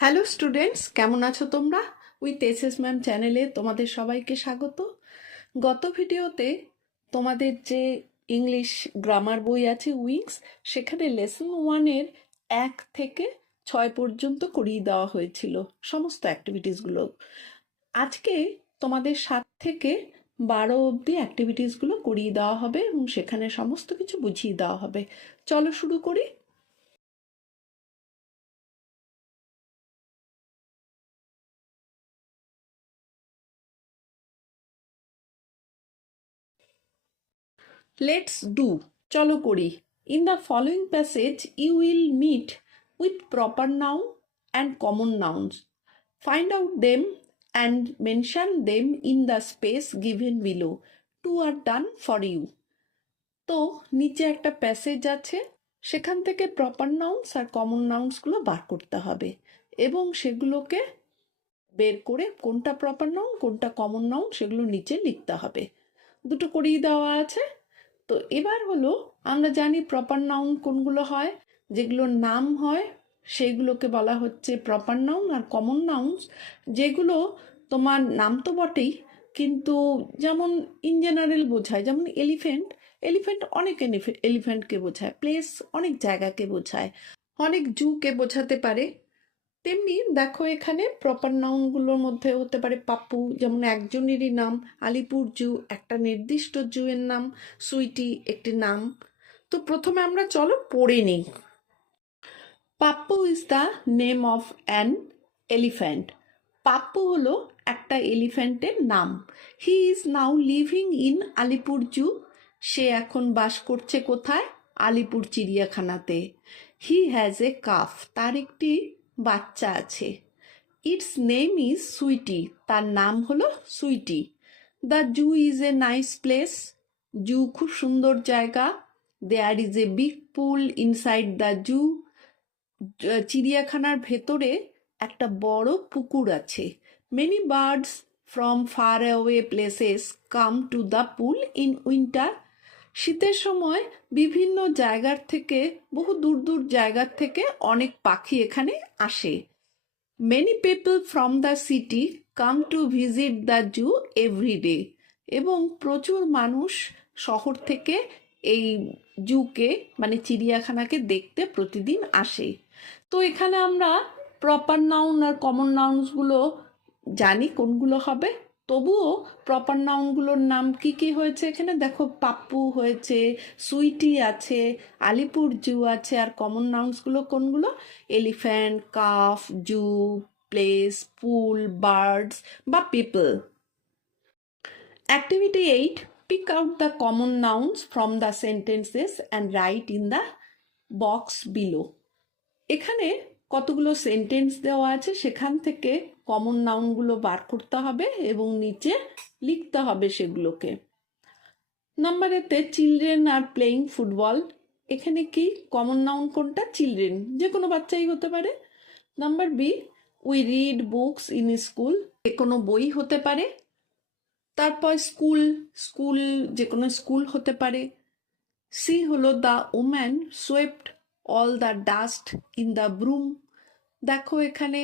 Hello students, কেমন আছো তোমরা? উইথ এসএস ম্যাম চ্যানেলে তোমাদের সবাইকে স্বাগত। গত ভিডিওতে তোমাদের যে ইংলিশ গ্রামার বই আছে উইংস, সেখানে লেসন 1-এর 1 থেকে 6 পর্যন্ত করিয়ে দেওয়া হয়েছিল সমস্ত অ্যাক্টিভিটিসগুলো। আজকে তোমাদের 7 থেকে 12 অবধি অ্যাক্টিভিটিসগুলো করিয়ে দেওয়া হবে এবং সেখানে সমস্ত কিছু বুঝিয়ে দেওয়া হবে। চলো শুরু করি। Let's do. চলো করি। In the following passage, you will meet with proper noun and common nouns. Find out them and mention them in the space given below. Two are done for you. তো নিচে একটা passage আছে, সেখান থেকে proper nouns are common নাউন্সগুলো বার করতে হবে এবং সেগুলোকে বের করে কোনটা প্রপার নাউন কোনটা কমন নাউন সেগুলো নিচে লিখতে হবে। দুটো করিয়ে দেওয়া আছে। তো এবার হলো, আমরা জানি প্রপার নাউন কোনগুলো হয়, যেগুলোর নাম হয় সেইগুলোকে বলা হচ্ছে প্রপার নাউন। আর কমন নাউন্স যেগুলো তোমার নাম তো বটেই, কিন্তু যেমন ইন জেনারেল বোঝায়, যেমন এলিফেন্ট, এলিফেন্ট অনেক এলিফেন্টকে বোঝায়, প্লেস অনেক জায়গাকে বোঝায়, অনেক জুকে বোঝাতে পারে। তেমনি দেখো এখানে প্রপার নাউনগুলোর মধ্যে হতে পারে পাপ্পু, যেমন একজনেরই নাম, আলিপুর জু একটা নির্দিষ্ট জুয়ের নাম, সুইটি একটি নাম। তো প্রথমে আমরা চলো পড়ে নিই। Pappu is the name of an elephant. Pappu হলো একটা এলিফ্যান্টের নাম। He is now living in Alipore zoo. সে এখন বাস করছে কোথায়? আলিপুর চিড়িয়াখানাতে। He has a calf. তার একটি বাচ্চা আছে। Its name is Sweety. তার নাম হলো Sweety. The zoo is a nice place. Zoo খুব সুন্দর জায়গা। There is a big pool inside the zoo. চিড়িয়াখানার ভেতরে একটা বড় পুকুর আছে। Many birds from far away places come to the pool in winter. শীতের সময় বিভিন্ন জায়গার থেকে, বহু দূর দূর জায়গার থেকে অনেক পাখি এখানে আসে। Many people from the city come to visit the zoo every day. এবং প্রচুর মানুষ শহর থেকে এই জুকে মানে চিড়িয়াখানাকে দেখতে প্রতিদিন আসে। তো এখানে আমরা প্রপার নাউন আর কমন নাউন্সগুলো জানি কোনগুলো হবে, তবুও প্রপার নাউনগুলোর নাম কি কি হয়েছে এখানে দেখো। পাপ্পু হয়েছে, সুইটি আছে, আলিপুর জু আছে। আর কমন নাউন্সগুলো কোনগুলো? এলিফ্যান্ট, কাফ, জু, প্লেস, পুল, বার্ডস বা people. Activity 8. Pick out the common nouns from the sentences and write in the box below. এখানে কতগুলো সেন্টেন্স দেওয়া আছে, সেখান থেকে কমন নাউনগুলো বার করতে হবে এবং নিচে লিখতে হবে সেগুলোকে। নাম্বার এতে চিলড্রেন আর প্লেইং ফুটবল। এখানে কি কমন নাউন কোনটা? চিলড্রেন, যে কোনো বাচ্চাই হতে পারে। Number B, we read books in school. যে কোনো বই হতে পারে। তারপর স্কুল, স্কুল যে কোনো স্কুল হতে পারে। সি হলো the woman swept all the dust in the broom. দেখো এখানে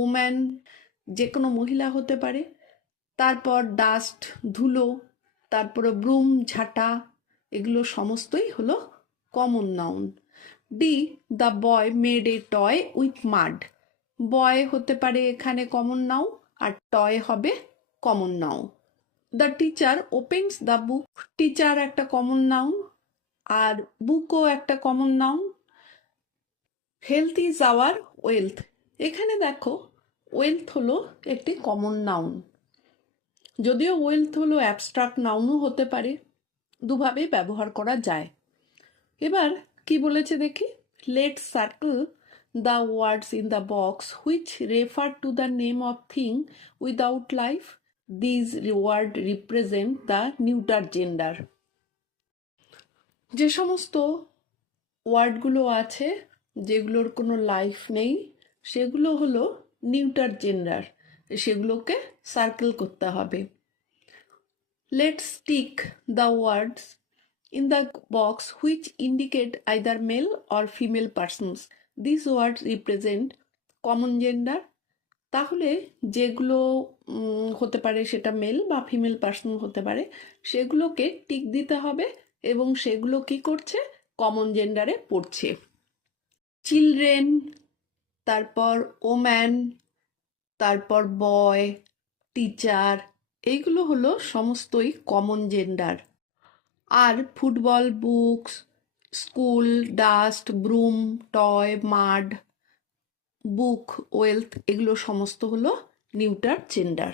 ওম্যান যে কোনো মহিলা হতে পারে। তারপর ডাস্ট ধুলো, তারপরে ব্রুম ঝাঁটা, এগুলো সমস্তই হলো common noun. D, the boy made a toy with mud. Boy হতে পারে এখানে কমন নাউন আর টয় হবে common noun. The teacher opens the book. Teacher একটা কমন নাউন আর বুকও একটা common noun. Health is our wealth. এখানে দেখো ওয়েলথ হলো একটি কমন নাউন, যদিও ওয়েলথ হলো অ্যাবস্ট্রাক্ট নাউনও হতে পারে, দুভাবে ব্যবহার করা যায়। এবার কি বলেছে দেখি। Let's circle the words in the box which refer to the name of thing without life. These word represent the neuter gender. যে সমস্ত ওয়ার্ডগুলো আছে যেগুলোর কোনো লাইফ নেই, সেগুলো হলো নিউটার জেন্ডার, সেগুলোকে সার্কেল করতে হবে। Let's tick the words in the box which indicate either male or female persons. These words represent common gender. তাহলে যেগুলো হতে পারে সেটা মেল বা ফিমেল পার্সন হতে পারে, সেগুলোকে টিক দিতে হবে এবং সেগুলো কি করছে, কমন জেন্ডারে পড়ছে। চিলড্রেন, তারপর ওম্যান, তারপর বয়, টিচার, এইগুলো হলো সমস্তই কমন জেন্ডার। আর football, books, school, dust, broom, toy, mud, book, wealth, এগুলো সমস্ত হলো neuter gender.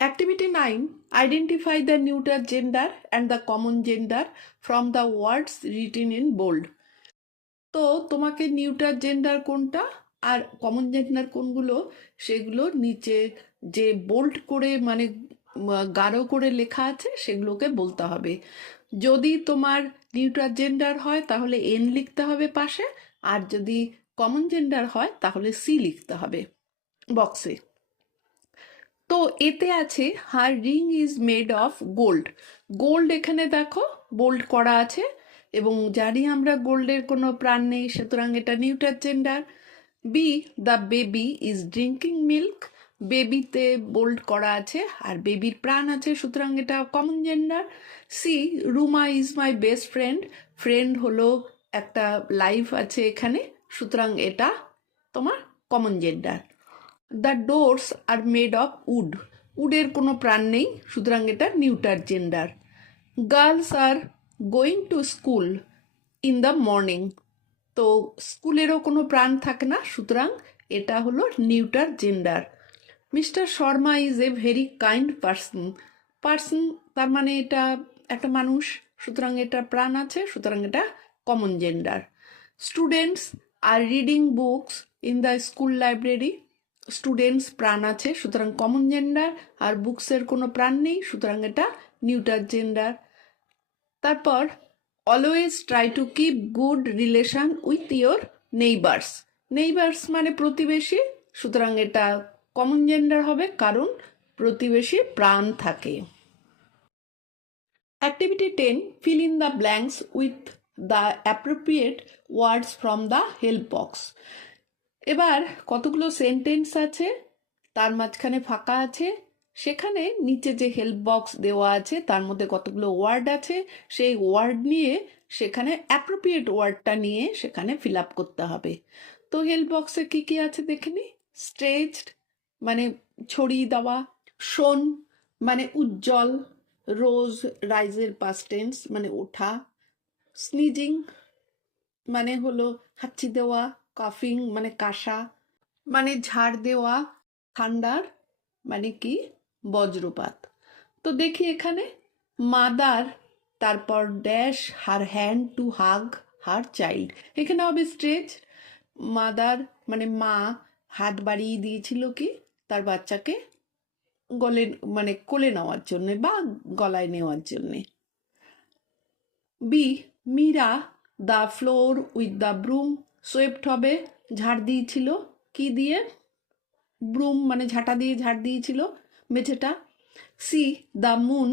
Activity 9. Identify the neuter gender and the common gender from the words written in bold. তো তোমাকে নিউটার জেন্ডার কোনটা আর কমন জেন্ডার কোনগুলো সেগুলো নিচে যে বোল্ড করে মানে গাঢ় করে লেখা আছে সেগুলোকে বলতে হবে। যদি তোমার নিউটার জেন্ডার হয় তাহলে এন লিখতে হবে পাশে, আর যদি কমন জেন্ডার হয় তাহলে সি লিখতে হবে বক্সে। তো এতে আছে her ring is made of gold. Gold এখানে দেখো বোল্ড করা আছে, এবং জানি আমরা গোল্ডের কোনো প্রাণ নেই, সুতরাং এটা neuter gender. B, the baby is drinking milk. বেবিতে বোল্ড করা আছে আর বেবির প্রাণ আছে, সুতরাং এটা common gender. C, Ruma is my best friend. Friend হলো একটা লাইফ আছে এখানে, সুতরাং এটা তোমার common gender. The doors are made of wood. উডের কোনো প্রাণ নেই, সুতরাং এটা neuter gender. Girls are going to school in the morning. তো স্কুলেরও কোনো প্রাণ থাকে না, সুতরাং এটা হলো neuter gender. Mister Sharma is a very kind person. Person তার মানে এটা একটা মানুষ, সুতরাং এটা প্রাণ আছে, সুতরাং এটা common gender. Students are reading books in the school library. Students প্রাণ আছে, সুতরাং কমন জেন্ডার, আর বুকসের কোনো প্রাণ নেই, সুতরাং এটা নিউটার জেন্ডার। তারপর always try to keep good relation with your neighbours. Neighbours মানে প্রতিবেশী, সুতরাং এটা কমন জেন্ডার হবে কারণ প্রতিবেশী প্রাণ থাকে। Activity 10. Feel in the blanks with the appropriate words from the help box. এবার কতগুলো সেন্টেন্স আছে, তার মাঝখানে ফাঁকা আছে, সেখানে নিচে যে হেল্প বক্স দেওয়া আছে তার মধ্যে কতগুলো ওয়ার্ড আছে, সেই ওয়ার্ড নিয়ে সেখানে অ্যাপ্রোপ্রিয়েট ওয়ার্ডটা নিয়ে সেখানে ফিল আপ করতে হবে। তো হেল্প বক্সে কি কি আছে দেখে নি। স্ট্রেচড মানে ছড়িয়ে দেওয়া, শোন মানে উজ্জ্বল, রোজ রাইজের পাস্ট টেন্স মানে ওঠা, স্নিজিং মানে হলো হাঁচি দেওয়া, কাফিং মানে কাশা মানে ঝাড় দেওয়া, থান্ডার মানে কি বজ্রপাত। তো দেখি এখানে মাদার, তারপর dash her hand to hug her child. এখানে হবে স্ট্রেচ। মাদার মানে মা হাত বাড়িয়ে দিয়েছিল কি তার বাচ্চাকে গলে মানে কোলে নেওয়ার জন্যে বা গলায় নেওয়ার জন্যে। B, Meera the floor with the broom swept হবে ঝাড় দিয়েছিল কি দিয়ে, ব্রুম মানে ঝাঁটা দিয়ে ঝাড় দিয়েছিল মেঝেটা। C, the moon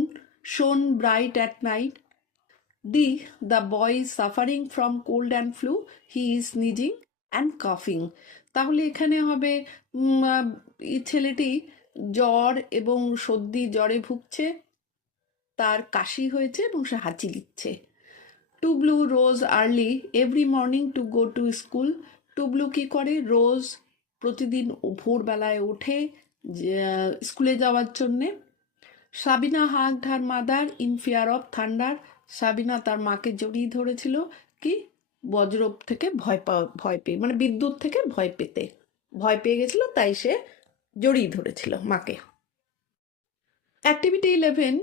shone bright at night. D, the boy is suffering from cold and flu, he is sneezing and কাফিং। তাহলে এখানে হবে এই ছেলেটি জ্বর এবং সর্দি জ্বরে ভুগছে, তার কাশি হয়েছে এবং সে হাঁচি দিচ্ছে। Tublu rose early every morning to go to school. Tublu কি করে, রোজ প্রতিদিন ভোরবেলায় ওঠে স্কুলে যাওয়ার জন্যে। Sabina hugged her mother in fear of thunder. Sabina তার মাকে জড়িয়ে ধরেছিল কি বজ্রপ থেকে ভয় পেয়ে মানে বিদ্যুৎ থেকে ভয় পেয়ে গেছিল, তাই সে জড়িয়ে ধরেছিল মাকে। Activity 11.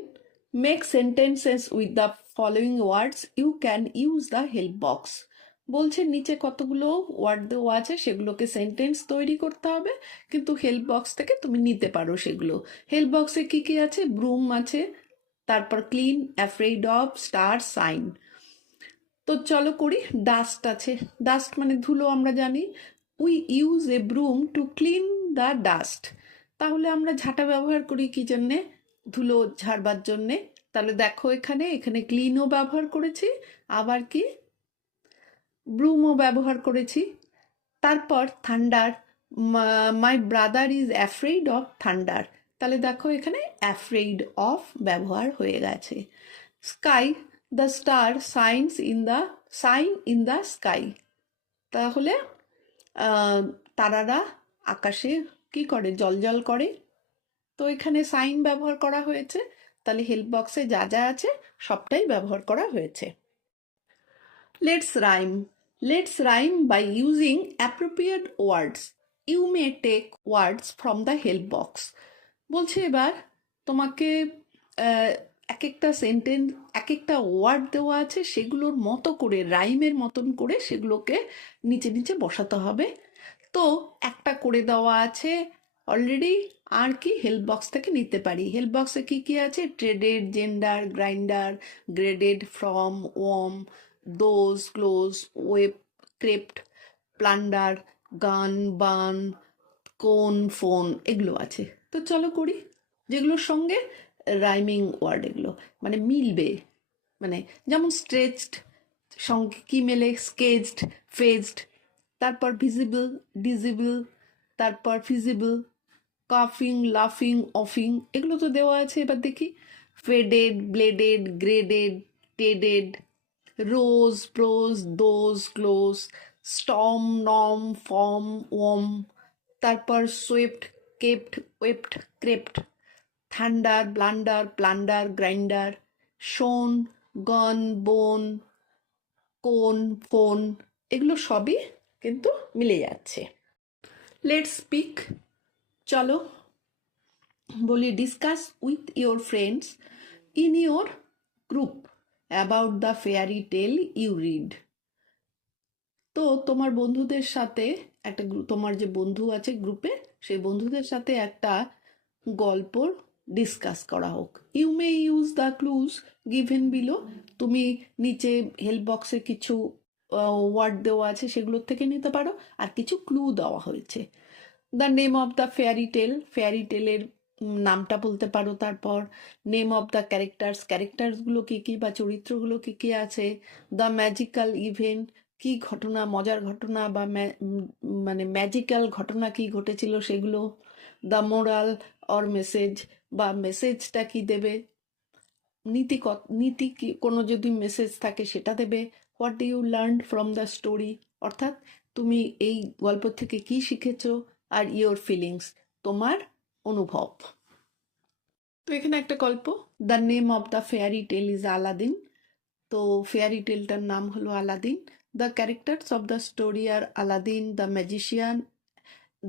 Make sentences with the following words, you can use the help box. বলছে নিচে কতগুলো ওয়ার্ড দেওয়া আছে সেগুলোকে সেন্টেন্স তৈরি করতে হবে, কিন্তু হেল্প বক্স থেকে তুমি নিতে পারো সেগুলো। হেল্প বক্সে কি কি আছে, ব্রুম আছে, তারপর clean, afraid of, star, shine. তো চলো করি। ডাস্ট আছে, ডাস্ট মানে ধুলো আমরা জানি। We use a broom to clean the dust. তাহলে আমরা ঝাঁটা ব্যবহার করি কি জন্যে, ধুলো ঝাড়বার জন্যে। তাহলে দেখো এখানে ক্লিনও ব্যবহার করেছি, আবার কি ব্রুমও ব্যবহার করেছি। তারপর thunder, my brother is afraid of thunder, তাহলে দেখো এখানে অ্যাফ্রেইড অফ ব্যবহার হয়ে গেছে। Sky, the star shine in the sky, তাহলে তারারা আকাশে কি করে, জলজল করে। তো এখানে সাইন ব্যবহার করা হয়েছে, তাহলে হেল্প বক্সে যা যা আছে সবটাই ব্যবহার করা হয়েছে। Let's rhyme. Let's rhyme by using appropriate words. You may take words from the help box. বলছে এবার তোমাকে এক একটা সেন্টেন্স, এক একটা ওয়ার্ড দেওয়া আছে, সেগুলোর মতো করে রাইমের মতন করে সেগুলোকে নিচে নিচে বসাতে হবে। তো একটা করে দেওয়া আছে অলরেডি, আর কি হেল্প বক্স থেকে নিতে পারি। হেল্প বক্সে কি কি আছে, traded, gender, grinder, graded, from, Om, those, close, web, crept, plunder, গান, বান, কোন, ফোন, এগুলো আছে। তো চলো করি, যেগুলোর সঙ্গে রাইমিং ওয়ার্ড, এগুলো মানে মিলবে, মানে যেমন স্ট্রেচড সঙ্গে কি মেলে, স্কেচড, ফেজড, তারপর ভিজিবল, ডিজিবল, তারপর ফিজিবল, কাফিং, লাফিং, অফিং, এগুলো তো দেওয়া আছে। এবার দেখি, faded, bladed, graded, টেডেড, rose, pros, those, close, storm, নম, ফর্ম, ওম, তারপর swept, kept, wept, crept, thunder, blunder, plunder, grinder, শোন, গন, বোন, কোন, ফোন, এগুলো সবই কিন্তু মিলে যাচ্ছে। লেটস স্পিক, চলো বলি, discuss with your friends in your group about the fairy tale you read. তো তোমার বন্ধুদের সাথে একটা তোমার যে বন্ধু আছে গ্রুপে, সেই বন্ধুদের সাথে একটা গল্প ডিসকাস করা হোক। You may use the clues given below, তুমি নিচে হেল্প বক্সে কিছু ওয়ার্ড দেওয়া আছে সেগুলোর থেকে নিতে পারো, আর কিছু ক্লু দেওয়া হয়েছে। The name of the fairy tale, fairy টেলের নামটা বলতে পারো। তারপর নেম অফ দ্য ক্যারেক্টার্সগুলো কী কী বা চরিত্রগুলো কী কী আছে। দ্য ম্যাজিক্যাল ইভেন্ট, কি ঘটনা, মজার ঘটনা বা মানে ম্যাজিক্যাল ঘটনা কি ঘটেছিল সেগুলো। দ্য মোরাল অর মেসেজ, বা মেসেজটা কি দেবে, নীতি কি কোনো যদি মেসেজ থাকে সেটা দেবে। What do you learn from the story, অর্থাৎ তুমি এই গল্প থেকে কি শিখেছো। আর ইয়োর ফিলিংস, তোমার অনুভব। তো এখানে একটা গল্প, the name of the fairy tale is Aladdin. তো ফেয়ারি টেলটার নাম হলো Aladdin. The characters of the story are Aladdin, the magician,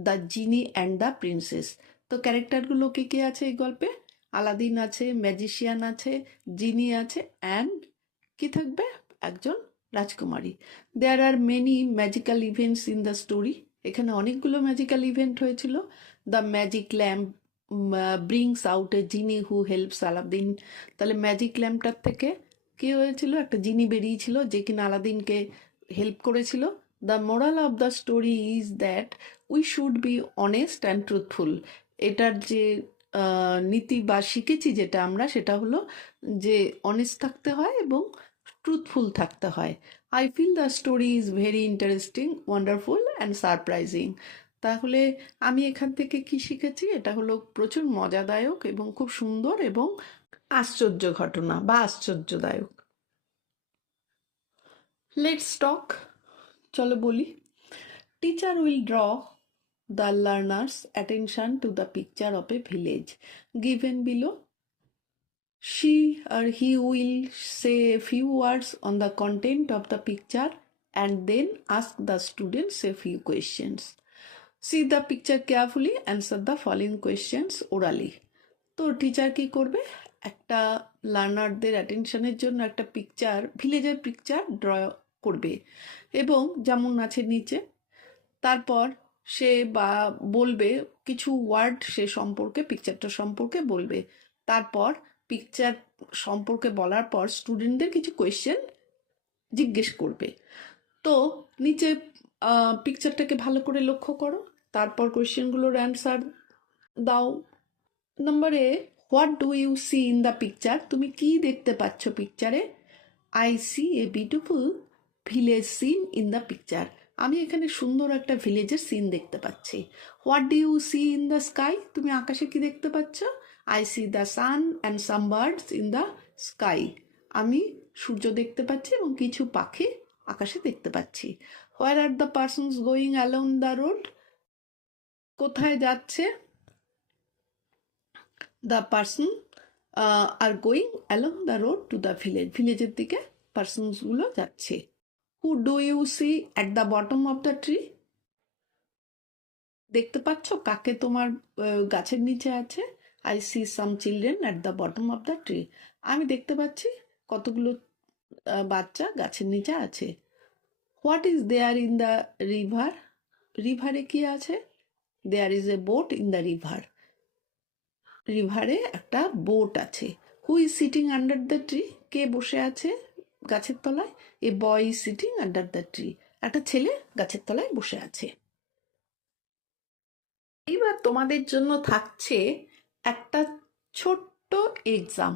the genie and the princess. তো ক্যারেক্টারগুলো কে কে আছে এই গল্পে, আলাদিন আছে, ম্যাজিশিয়ান আছে, জিনি আছে, অ্যান্ড কি থাকবে, একজন রাজকুমারী। There are many magical events in the story, এখানে অনেকগুলো ম্যাজিক্যাল ইভেন্ট হয়েছিল। The magic lamp brings out a genie who helps Aladdin, তাহলে ম্যাজিক ল্যাম্পটার থেকে কি হয়েছিল, একটা জিনি বেরিয়েছিল যে কিনা আলাদিনকে হেল্প করেছিল। The moral of the story is that we should be honest and truthful, এটার যে নীতি বা শিখেছি যেটা আমরা, সেটা হলো যে অনেস্ট থাকতে হয় এবং ট্রুথফুল থাকতে হয়। I feel the story is very interesting, wonderful and surprising, তাহলে আমি এখান থেকে কি শিখেছি, এটা হলো প্রচুর মজাদায়ক এবং খুব সুন্দর এবং আশ্চর্য ঘটনা বা আশ্চর্যদায়ক। লেটস টক, চলো বলি। Teacher will draw the learner's attention to the picture of a village given below. She or he will say a few words on the content of the picture and then ask the students a few questions. See the picture carefully, answer the following questions orally. তো teacher কি করবে, একটা লার্নারদের অ্যাটেনশনের জন্য একটা picture, ভিলেজের picture draw করবে এবং যেমন আছে নিচে, তারপর সে বা বলবে কিছু ওয়ার্ড সে সম্পর্কে, পিকচারটা সম্পর্কে বলবে। তারপর পিকচার সম্পর্কে বলার পর স্টুডেন্টদের কিছু কোয়েশ্চেন জিজ্ঞেস করবে। তো নিচে পিকচারটাকে ভালো করে লক্ষ্য করো, তারপর কোয়েশ্চেনগুলোর অ্যান্সার দাও। Number A, what do you see in the picture, তুমি কি দেখতে পাচ্ছ পিকচারে। I see a beautiful village scene in the picture, আমি এখানে সুন্দর একটা ভিলেজের সিন দেখতে পাচ্ছি। What do you see in the sky? তুমি আকাশে কি দেখতে পাচ্ছ? I see the sun and some birds in the sky. আমি সূর্য দেখতে পাচ্ছি এবং কিছু পাখি আকাশে দেখতে পাচ্ছি। Where are the persons going along the road? কোথায় যাচ্ছে? The person are going along the road to the village. ভিলেজের দিকে পার্সনসগুলো যাচ্ছে। Who do you see at the bottom of the tree? দেখতে পাচ্ছ কাকে তোমার গাছের নিচে আছে? I see some children at the bottom of the tree. আমি দেখতে পাচ্ছি কতগুলো বাচ্চা গাছের নিচে আছে। What is there in the river? রিভারে কি আছে? There is a boat in the river. রিভারে একটা বোট আছে। Who is sitting under the tree? কে বসে আছে গাছের তলায়? A boy is sitting under the tree. একটা ছেলে গাছের তলায় বসে আছে। এবার তোমাদের জন্য থাকছে একটা ছোট্ট এক্সাম।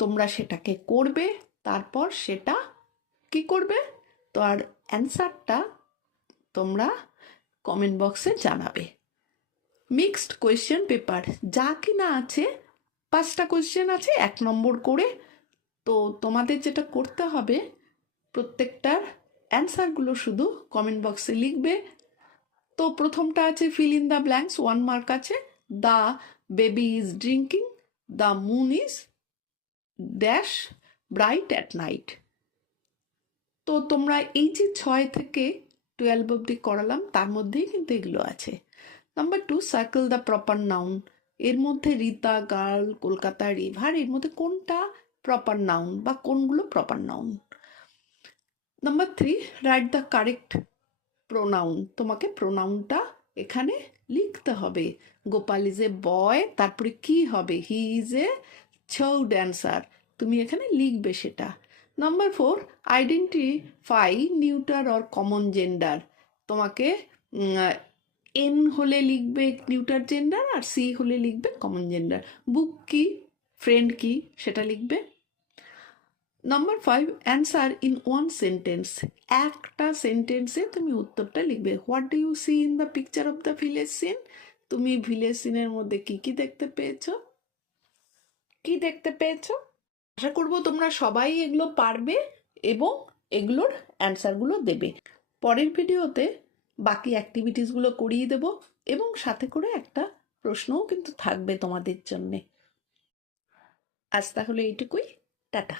তোমরা সেটাকে করবে, তারপর সেটা কি করবে? তার অ্যান্সারটা তোমরা কমেন্ট বক্সে জানাবে। মিক্সড কোয়েশ্চেন পেপার যা কি না আছে, 5টা কোয়েশ্চেন আছে 1 নম্বর করে। তো তোমাদের যেটা করতে হবে, প্রত্যেকটার অ্যান্সারগুলো শুধু কমেন্ট বক্সে লিখবে। তো প্রথমটা আছে fill in the blanks, 1 mark আছে। The baby is drinking, the moon is dash bright at night. তো তোমরা এই যে 6 থেকে 12 অবধি করালাম, তার মধ্যেই কিন্তু এগুলো আছে। Number 2, circle the proper noun. এর মধ্যে রীতা, গার্ল, কলকাতা, রিভার, এর মধ্যে কোনটা প্রপার নাউন বা কোনগুলো proper noun? Number 3, write the correct pronoun. তোমাকে প্রোনাউনটা এখানে লিখতে হবে। গোপাল ইজ এ বয়, তারপরে কি হবে? He is a Chhau dancer. তুমি এখানে লিখবে সেটা। Number 4, identify neuter or common gender. তোমাকে এন হলে লিখবে নিউটার জেন্ডার, আর সি হলে লিখবে কমন জেন্ডার। বুক কি, ফ্রেন্ড কি, সেটা লিখবে। Number 5, answer in 1 sentence. একটা সেন্টেন্সে তুমি উত্তরটা লিখবে। What do you see in the picture of the village scene? তুমি ভিলেজ সিনের মধ্যে কি কি দেখতে পেয়েছো? কি দেখতে পেয়েছো? আশা করবো তোমরা সবাই এগুলো পারবে এবং এগুলোর অ্যান্সারগুলো দেবে। পরের ভিডিওতে বাকি অ্যাক্টিভিটিসগুলো করিয়ে দেব এবং সাথে করে একটা প্রশ্নও কিন্তু থাকবে তোমাদের জন্যে। আজ তাহলে এইটুকুই, টাটা।